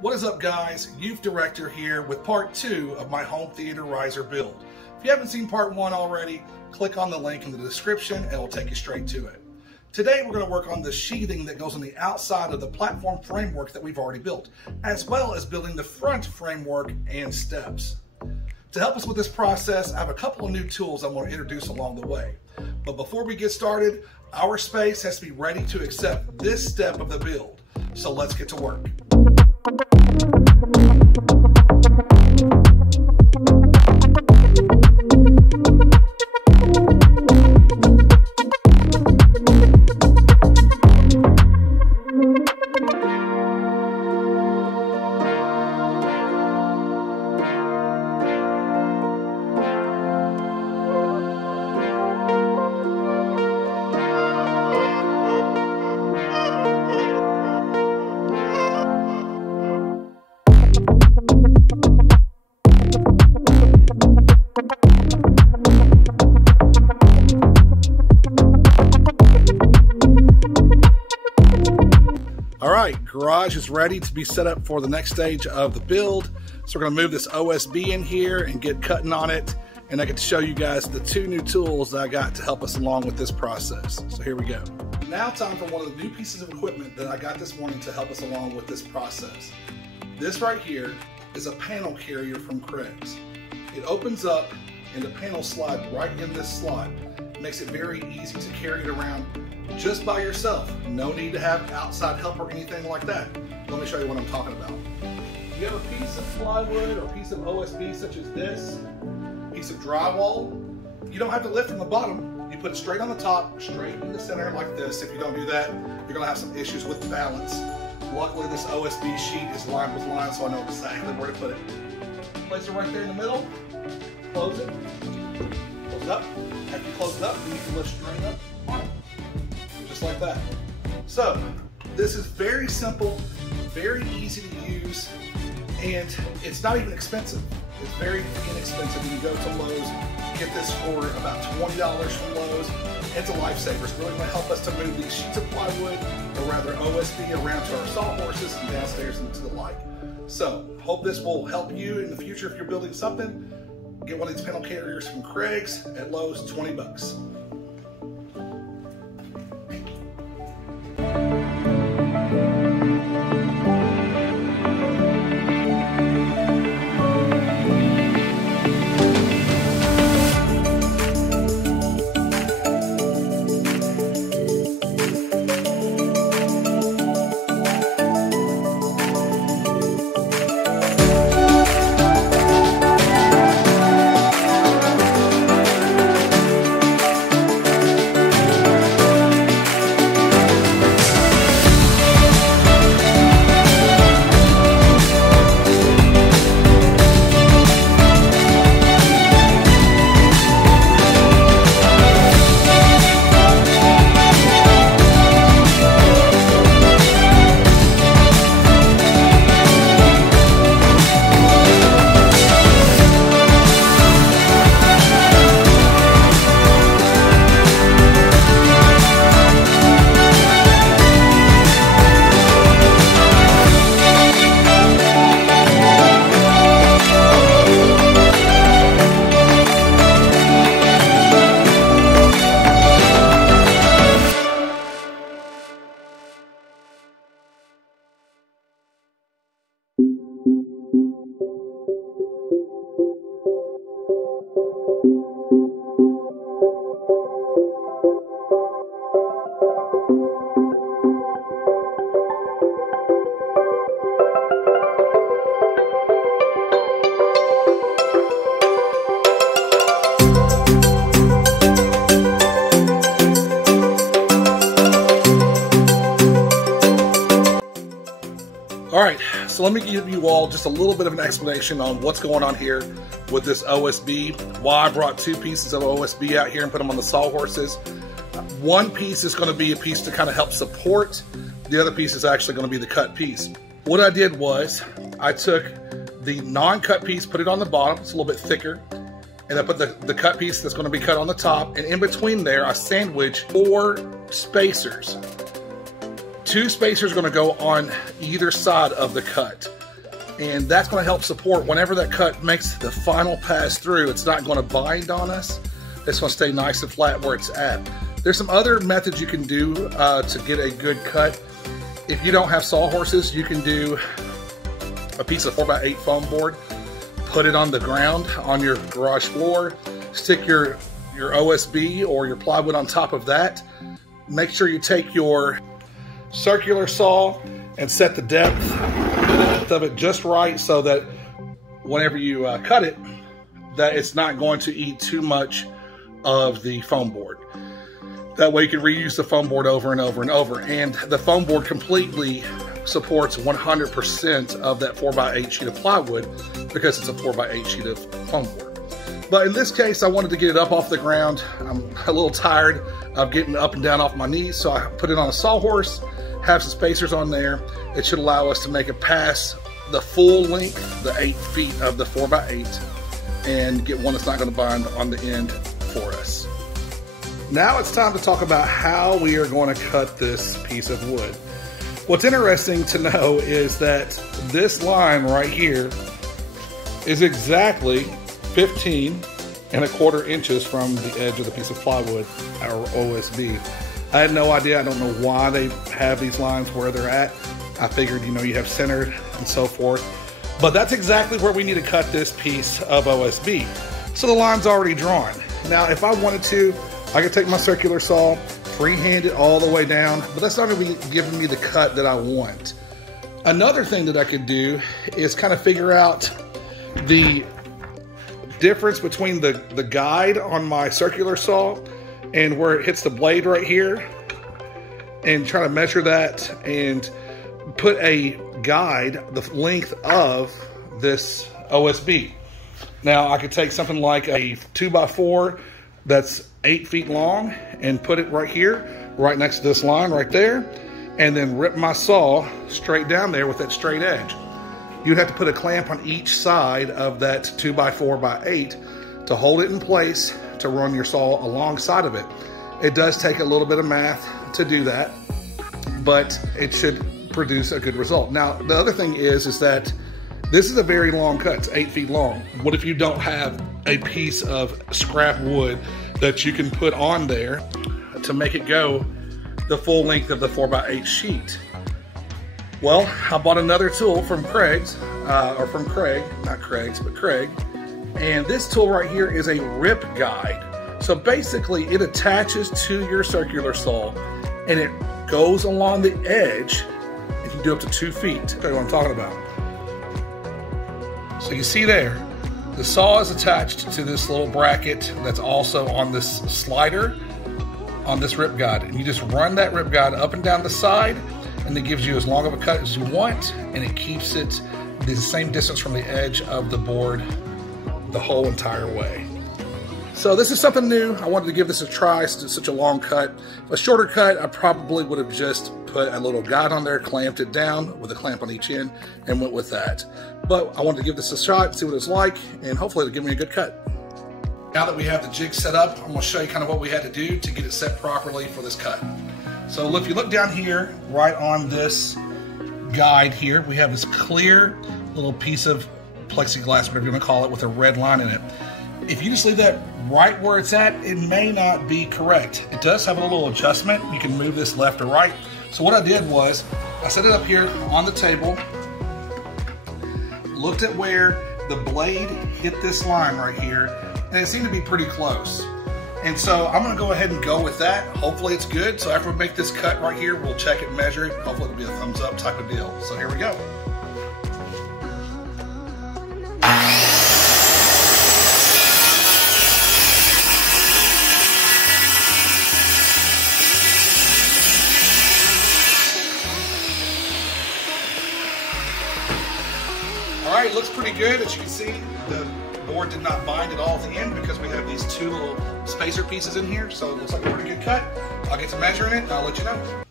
What is up, guys? Youth Director here with part 2 of my home theater riser build. If you haven't seen part 1 already, click on the link in the description and it'll take you straight to it. Today we're going to work on the sheathing that goes on the outside of the platform framework that we've already built, as well as building the front framework and steps. To help us with this process, I have a couple of new tools I'm going to introduce along the way. But before we get started, our space has to be ready to accept this step of the build. So let's get to work. Alright, garage is ready to be set up for the next stage of the build. So we're going to move this OSB in here and get cutting on it. And I get to show you guys the 2 new tools that I got to help us along with this process. So here we go. Now time for one of the new pieces of equipment that I got this morning to help us along with this process. This right here is a panel carrier from Craig's. It opens up and the panel slides right in this slot. It makes it very easy to carry it around just by yourself. No need to have outside help or anything like that. Let me show you what I'm talking about. You have a piece of plywood or a piece of OSB such as this, piece of drywall. You don't have to lift from the bottom. You put it straight on the top, straight in the center like this. If you don't do that, you're gonna have some issues with balance. Luckily, this OSB sheet is lined with lines, so I know exactly where to put it. Place it right there in the middle, close it, close it up. After you close it up, you can lift straight up on it. Just like that. So this is very simple, very easy to use, and it's not even expensive. It's very inexpensive. You can go to Lowe's, get this for about $20 from Lowe's. It's a lifesaver. It's really going to help us to move these sheets of plywood, or rather OSB, around to our sawhorses and downstairs and to the like. So hope this will help you in the future if you're building something. Get one of these panel carriers from Craig's at Lowe's, 20 bucks. Alright, so let me give you all just a little bit of an explanation on what's going on here with this OSB, why I brought 2 pieces of OSB out here and put them on the sawhorses. One piece is going to be a piece to kind of help support, the other piece is actually going to be the cut piece. What I did was, I took the non-cut piece, put it on the bottom, it's a little bit thicker, and I put the cut piece that's going to be cut on the top, and in between there I sandwich 4 spacers. 2 spacers are going to go on either side of the cut. And that's going to help support whenever that cut makes the final pass through. It's not going to bind on us. It's going to stay nice and flat where it's at. There's some other methods you can do to get a good cut. If you don't have sawhorses, you can do a piece of 4x8 foam board, put it on the ground on your garage floor, stick your OSB or your plywood on top of that. Make sure you take your circular saw and set the depth of it just right so that whenever you cut it, that it's not going to eat too much of the foam board. That way you can reuse the foam board over and over and over. And the foam board completely supports 100% of that 4x8 sheet of plywood because it's a 4x8 sheet of foam board. But in this case, I wanted to get it up off the ground. I'm a little tired of getting up and down off my knees, so I put it on a sawhorse, have some spacers on there. It should allow us to make it past the full length, the 8 feet of the 4x8, and get one that's not going to bind on the end for us. Now it's time to talk about how we are going to cut this piece of wood. What's interesting to know is that this line right here is exactly 15¼ inches from the edge of the piece of plywood, our OSB. I had no idea. I don't know why they have these lines where they're at. I figured, you know, you have centered and so forth. But that's exactly where we need to cut this piece of OSB. So the line's already drawn. Now, if I wanted to, I could take my circular saw, freehand it all the way down, but that's not going to be giving me the cut that I want. Another thing that I could do is kind of figure out the difference between the guide on my circular saw and where it hits the blade right here, and try to measure that and put a guide the length of this OSB. Now I could take something like a 2x4 that's 8 feet long and put it right here, right next to this line right there, and then rip my saw straight down there with that straight edge. You'd have to put a clamp on each side of that 2x4x8 to hold it in place to run your saw alongside of it. It does take a little bit of math to do that, but it should produce a good result. Now, the other thing is that this is a very long cut. It's 8 feet long. What if you don't have a piece of scrap wood that you can put on there to make it go the full length of the 4x8 sheet? Well, I bought another tool from Craig's, not Craig's, but Craig. And this tool right here is a rip guide. So basically it attaches to your circular saw and it goes along the edge. If you do up to 2 feet, that's what I'm talking about. So you see there, the saw is attached to this little bracket that's also on this slider on this rip guide. And you just run that rip guide up and down the side, and it gives you as long of a cut as you want, and it keeps it the same distance from the edge of the board the whole entire way. So this is something new. I wanted to give this a try. It's such a long cut. A shorter cut, I probably would have just put a little guide on there, clamped it down with a clamp on each end, and went with that. But I wanted to give this a shot, see what it's like, and hopefully it'll give me a good cut. Now that we have the jig set up, I'm gonna show you kind of what we had to do to get it set properly for this cut. So if you look down here, right on this guide here, we have this clear little piece of plexiglass, whatever you want to call it, with a red line in it. If you just leave that right where it's at, it may not be correct. It does have a little adjustment. You can move this left or right. So what I did was, I set it up here on the table, looked at where the blade hit this line right here, and it seemed to be pretty close. And so I'm gonna go ahead and go with that. Hopefully it's good. So after we make this cut right here, we'll check it and measure it. Hopefully it'll be a thumbs up type of deal. So here we go. All right, looks pretty good. As you can see, the board did not bind at all at the end because we have these two little spacer pieces in here. So it looks like a pretty good cut. I'll get to measuring it and I'll let you know.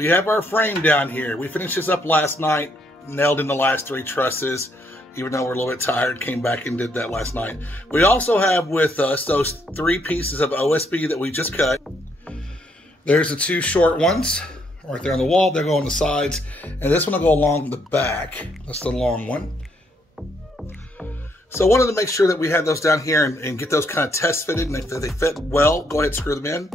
we have our frame down here. We finished this up last night, nailed in the last 3 trusses. Even though we're a little bit tired, came back and did that last night. We also have with us those 3 pieces of OSB that we just cut. There's the 2 short ones right there on the wall. They'll go on the sides. And this one will go along the back. That's the long one. So I wanted to make sure that we had those down here and get those kind of test fitted. And if they fit well, go ahead and screw them in.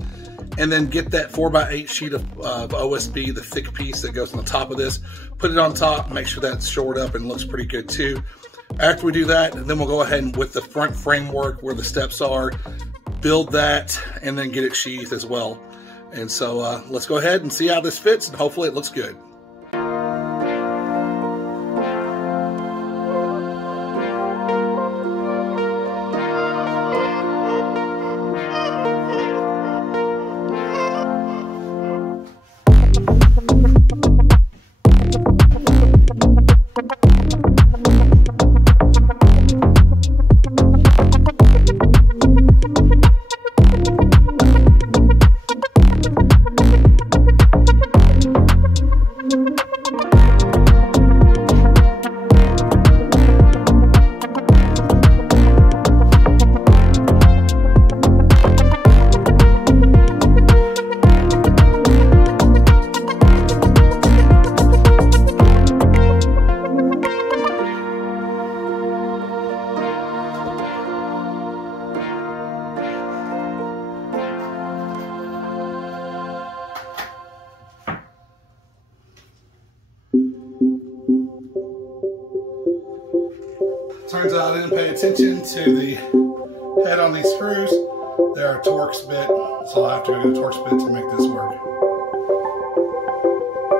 And then get that 4x8 sheet of OSB, the thick piece that goes on the top of this. Put it on top, make sure that's shored up and looks pretty good too. After we do that, then we'll go ahead and with the front framework where the steps are, build that and then get it sheathed as well. And so let's go ahead and see how this fits, and hopefully it looks good. Turns out I didn't pay attention to the head on these screws. They are a Torx bit, so I'll have to go get a Torx bit to make this work.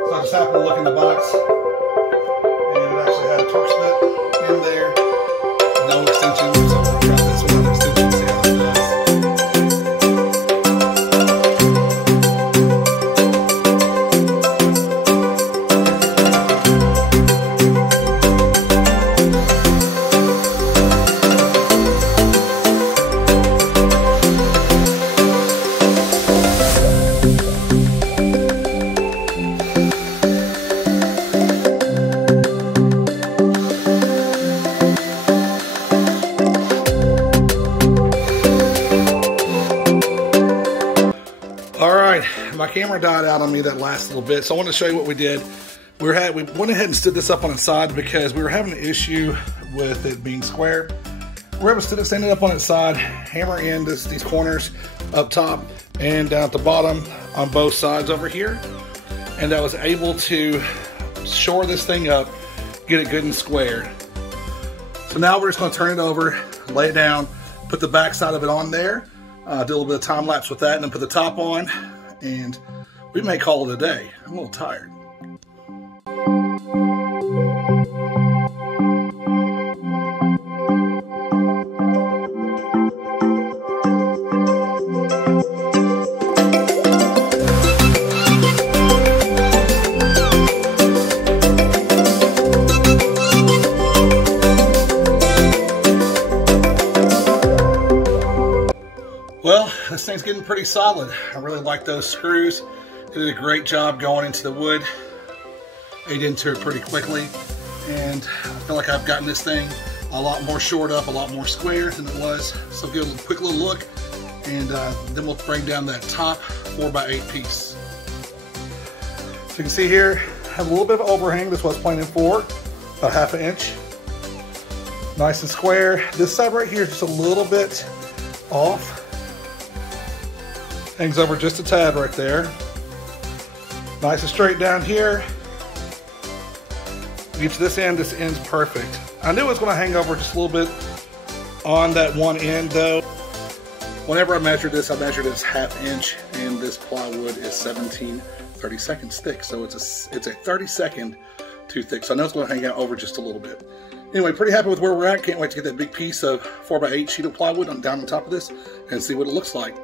So I just happened to look in the box, and it actually had a Torx bit in there. No extension, so we'll try this without extension, see how it does. My camera died out on me that last little bit, so I want to show you what we did. We went ahead and stood this up on its side because we were having an issue with it being square. We're able to stand it up on its side, hammer in these corners up top and down at the bottom on both sides over here, and I was able to shore this thing up, get it good and squared. So now we're just going to turn it over, lay it down, put the back side of it on there, do a little bit of time lapse with that, and then put the top on. And we may call it a day. I'm a little tired. Well, this thing's getting pretty solid. I really like those screws. They did a great job going into the wood. Ate into it pretty quickly. And I feel like I've gotten this thing a lot more shored up, a lot more square than it was. So give it a quick little look, and then we'll bring down that top 4x8 piece. So you can see here, I have a little bit of overhang. That's what I was planning for, about ½ inch. Nice and square. This side right here is just a little bit off. Hangs over just a tad right there. Nice and straight down here. Get to this end's perfect. I knew it was going to hang over just a little bit on that one end though. Whenever I measured this, I measured it's ½ inch, and this plywood is 17/32 thick. So it's a 32nd too thick. So I know it's going to hang out over just a little bit. Anyway, pretty happy with where we're at. Can't wait to get that big piece of 4x8 sheet of plywood down on top of this and see what it looks like.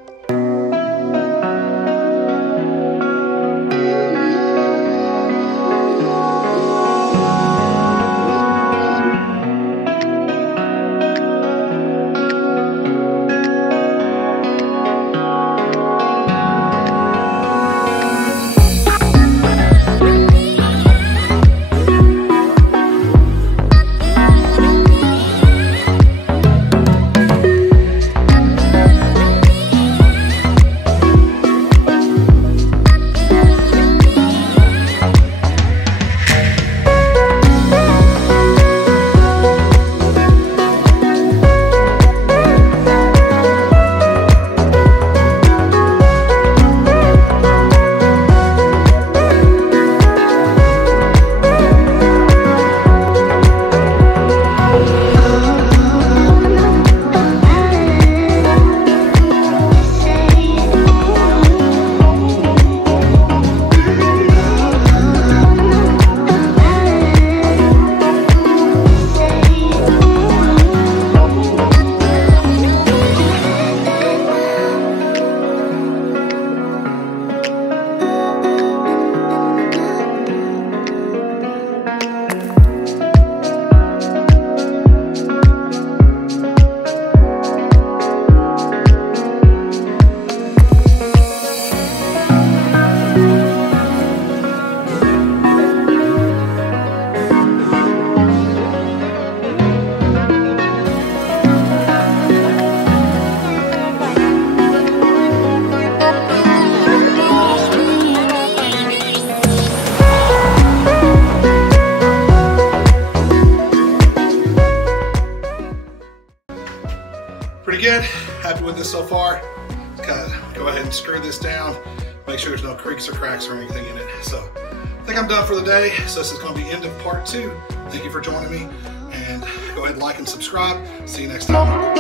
this so far. Go ahead and screw this down. Make sure there's no creaks or cracks or anything in it. So I think I'm done for the day. So this is going to be end of part 2. Thank you for joining me, and go ahead and like and subscribe. See you next time.